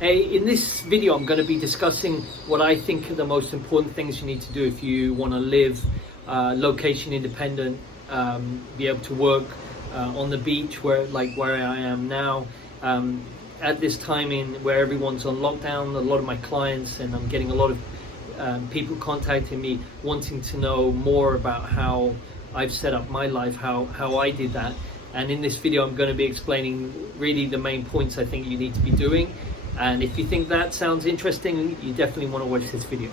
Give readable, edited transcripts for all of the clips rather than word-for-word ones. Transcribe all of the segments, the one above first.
Hey, in this video I'm going to be discussing what I think are the most important things you need to do if you want to live location independent, be able to work on the beach where I am now. At this time where everyone's on lockdown, a lot of my clients, and I'm getting a lot of people contacting me wanting to know more about how I've set up my life, how I did that. And in this video I'm going to be explaining really the main points I think you need to be doing. And if you think that sounds interesting, you definitely want to watch this video.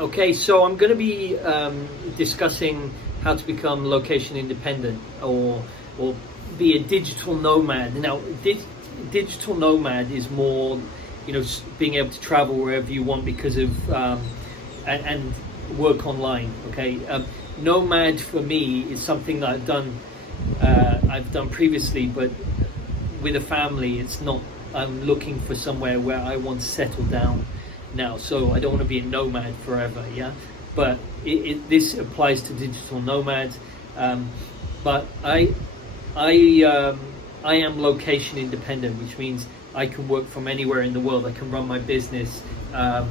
Okay, so I'm going to be discussing how to become location independent or be a digital nomad. Now, digital nomad is more, being able to travel wherever you want because of and work online. Okay, nomad for me is something that I've done previously, but with a family. It's not. I'm looking for somewhere where I want to settle down now, so I don't want to be a nomad forever. But this applies to digital nomads. But I am location independent, which means I can work from anywhere in the world. I can run my business. Right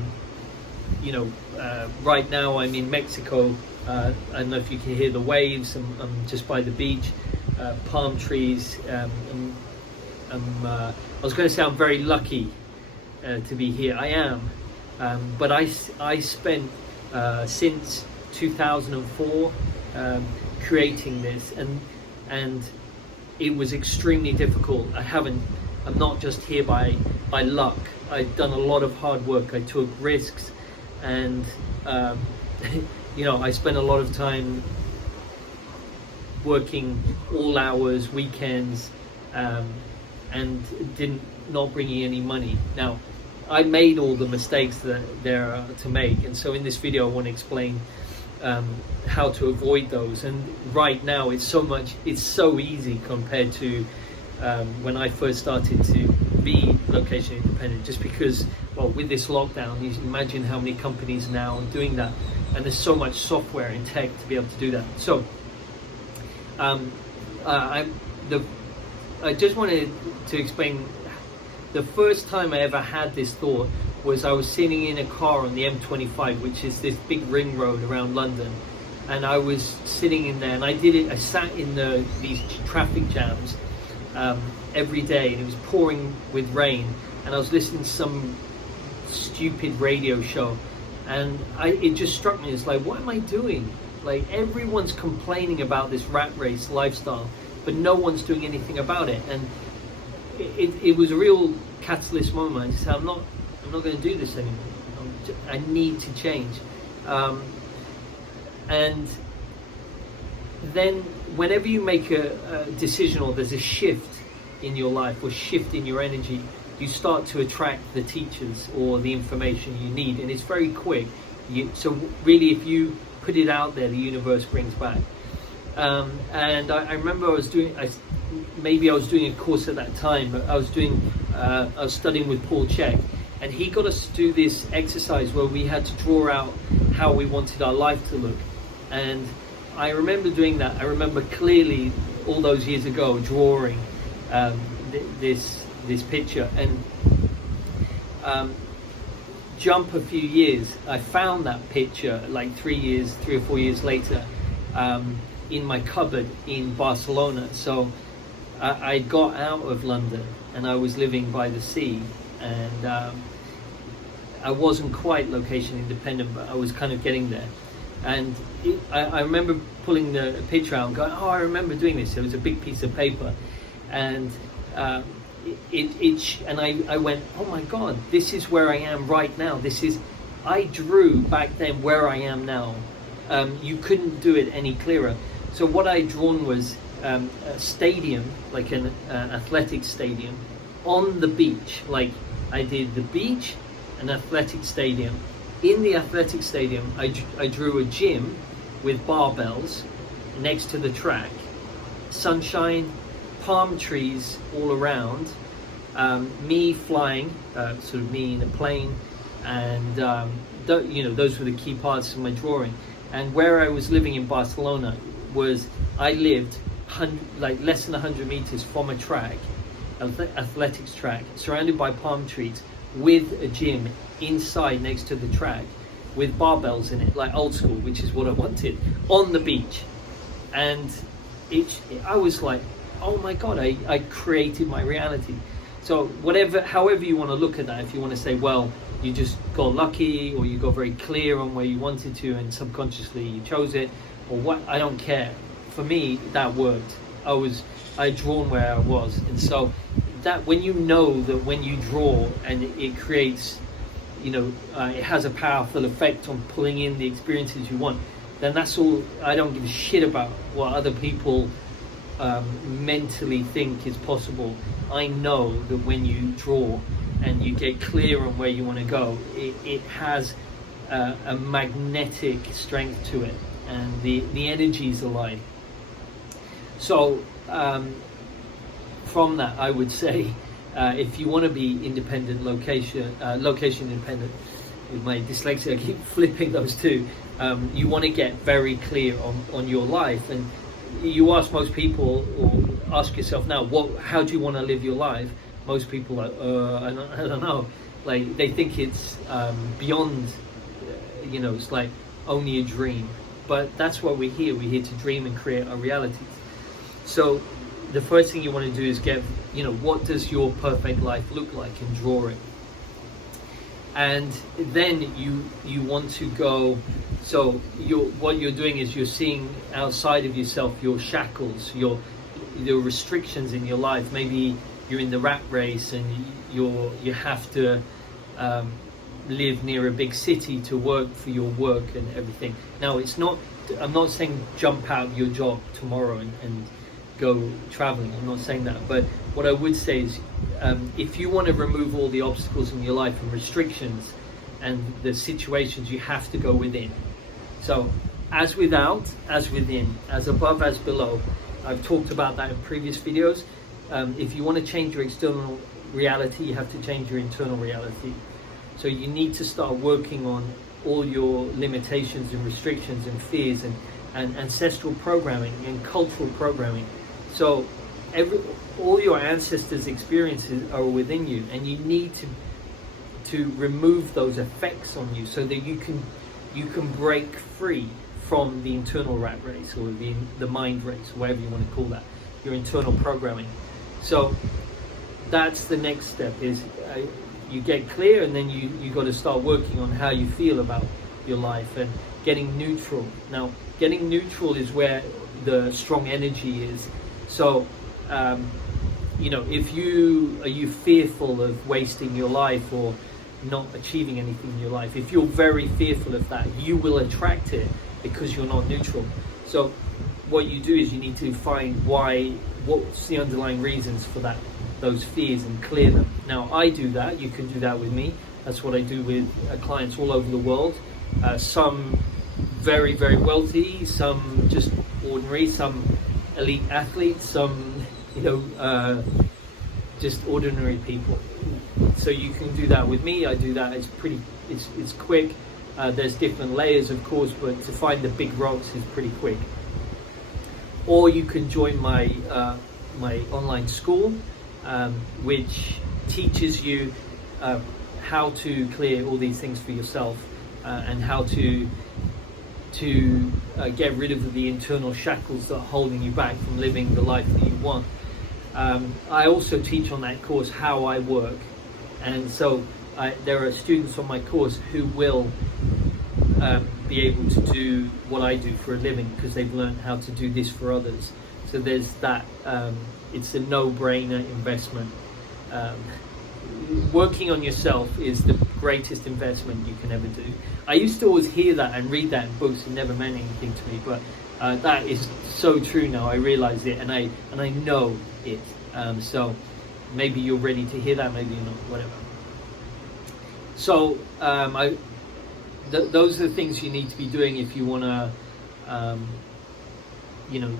now I'm in Mexico. I don't know if you can hear the waves. I'm just by the beach, palm trees. I was going to say I'm very lucky to be here. I am. But I spent since 2004 creating this, and it was extremely difficult. I'm not just here by luck. I've done a lot of hard work. I took risks, and I spent a lot of time working all hours, weekends, and not bringing any money. Now, I made all the mistakes that there are to make, and so in this video I want to explain how to avoid those. And right now it's so easy compared to when I first started to be location independent, just because, well, with this lockdown, you imagine how many companies now are doing that, and there's so much software and tech to be able to do that. So I just wanted to explain. The first time I ever had this thought was I was sitting in a car on the M25, which is this big ring road around London, and I was sitting in there, and I sat in these traffic jams every day, and it was pouring with rain, and I was listening to some stupid radio show, and it just struck me, it's like, what am I doing? Like, everyone's complaining about this rat race lifestyle, but no one's doing anything about it. And it was a real catalyst moment. I just said, I'm not going to do this anymore. I need to change. And then whenever you make a decision, or there's a shift in your life or shift in your energy, you start to attract the teachers or the information you need, and it's very quick. So really, if you put it out there, the universe brings back. And I remember I was doing a course at that time, but I was studying with Paul Check, and he got us to do this exercise where we had to draw out how we wanted our life to look. And I remember doing that. I remember clearly all those years ago drawing this picture, and jump a few years, I found that picture like 3 or 4 years later in my cupboard in Barcelona. So I got out of London and I was living by the sea, and I wasn't quite location independent, but I was kind of getting there. And I remember pulling the picture out and going, oh, I remember doing this. It was a big piece of paper, and I went, oh my God, this is where I am right now. I drew back then where I am now. You couldn't do it any clearer. So what I drawn was a stadium, like an athletic stadium, on the beach. Like, I did the beach, an athletic stadium. In the athletic stadium, I drew a gym, with barbells next to the track, sunshine, palm trees all around, me flying, sort of me in a plane, and those were the key parts of my drawing. And where I was living in Barcelona I lived like less than 100 meters from a track, athletics track, surrounded by palm trees, with a gym inside next to the track, with barbells in it, like old school, which is what I wanted, on the beach. And I was like, oh my God, I created my reality. So however you want to look at that, if you want to say, well, you just got lucky, or you got very clear on where you wanted to and subconsciously you chose it, or what, I don't care. For me, that worked. I'd drawn where I was. And so that when you know that when you draw and it creates, it has a powerful effect on pulling in the experiences you want, then that's all. I don't give a shit about what other people mentally think is possible. I know that when you draw and you get clear on where you want to go, it has a magnetic strength to it, and the energies align. So from that, I would say, if you want to be independent, location independent, with my dyslexia, I keep flipping those two. You want to get very clear on your life, and you ask most people, or ask yourself now, how do you want to live your life? Most people are I don't know, like they think it's beyond, it's like only a dream. But that's why we're here. We're here to dream and create our realities. So the first thing you want to do is get, what does your perfect life look like, and draw it. And then you want to go, so what you're doing is you're seeing outside of yourself your shackles, your restrictions in your life. Maybe you're in the rat race and you have to live near a big city to work for your work and everything. Now, I'm not saying jump out of your job tomorrow and go traveling. I'm not saying that. But what I would say is, if you want to remove all the obstacles in your life and restrictions and the situations, you have to go within. So as without, as within, as above, as below. I've talked about that in previous videos. If you want to change your external reality, you have to change your internal reality. So you need to start working on all your limitations and restrictions and fears and ancestral programming and cultural programming. So all your ancestors' experiences are within you, and you need to remove those effects on you so that you can break free from the internal rat race, or the mind race, whatever you want to call that, your internal programming. So that's the next step, is you get clear, and then you got to start working on how you feel about your life and getting neutral. Now, getting neutral is where the strong energy is. So if are you fearful of wasting your life or not achieving anything in your life? If you're very fearful of that, you will attract it, because you're not neutral. So what you do is you need to find what's the underlying reasons for those fears, and clear them. Now, I do that. You can do that with me. That's what I do with clients all over the world. Some very, very wealthy, some just ordinary, some elite athletes, some just ordinary people. So you can do that with me. I do that. It's quick. There's different layers, of course, but to find the big rocks is pretty quick. Or you can join my online school, which teaches you how to clear all these things for yourself, and how to get rid of the internal shackles that are holding you back from living the life that you want. I also teach on that course how I work, and so there are students on my course who will be able to do what I do for a living, because they've learned how to do this for others. So there's that. It's a no-brainer investment. Working on yourself is the greatest investment you can ever do. I used to always hear that and read that in books, and never meant anything to me, but that is so true now. I realize it, and I know it. So maybe you're ready to hear that, maybe you're not, whatever. So those are the things you need to be doing if you want to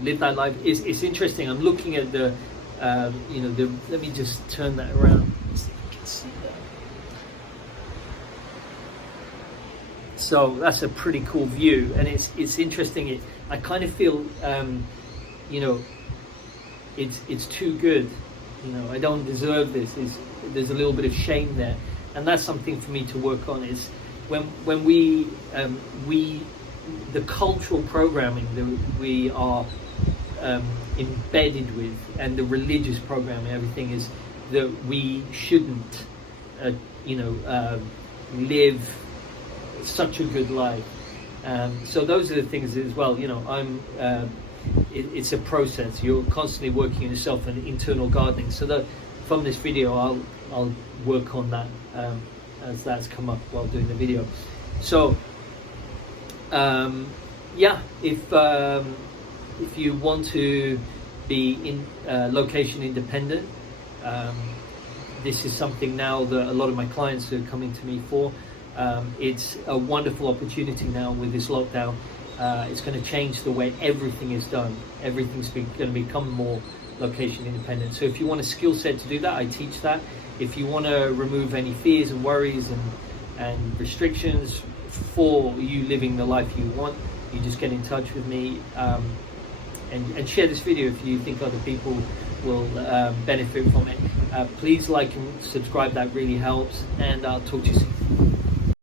live that life. It's interesting. I'm looking at the let me just turn that around so you can see that. So that's a pretty cool view, and it's interesting. I kind of feel it's too good. I don't deserve this. There's a little bit of shame there, and that's something for me to work on. Is when we the cultural programming that we are embedded with, and the religious programming, everything is that we shouldn't live such a good life. So those are the things as well. It's a process. You're constantly working on yourself and internal gardening. So that from this video, I'll work on that as that's come up while doing the video. So if you want to be in location independent, this is something now that a lot of my clients are coming to me for. It's a wonderful opportunity now with this lockdown. It's going to change the way everything is done. Everything's going to become more location independent. So if you want a skill set to do that, I teach that. If you want to remove any fears and worries and restrictions for you living the life you want, you just get in touch with me, and share this video if you think other people will benefit from it. Please like and subscribe, that really helps, and I'll talk to you soon.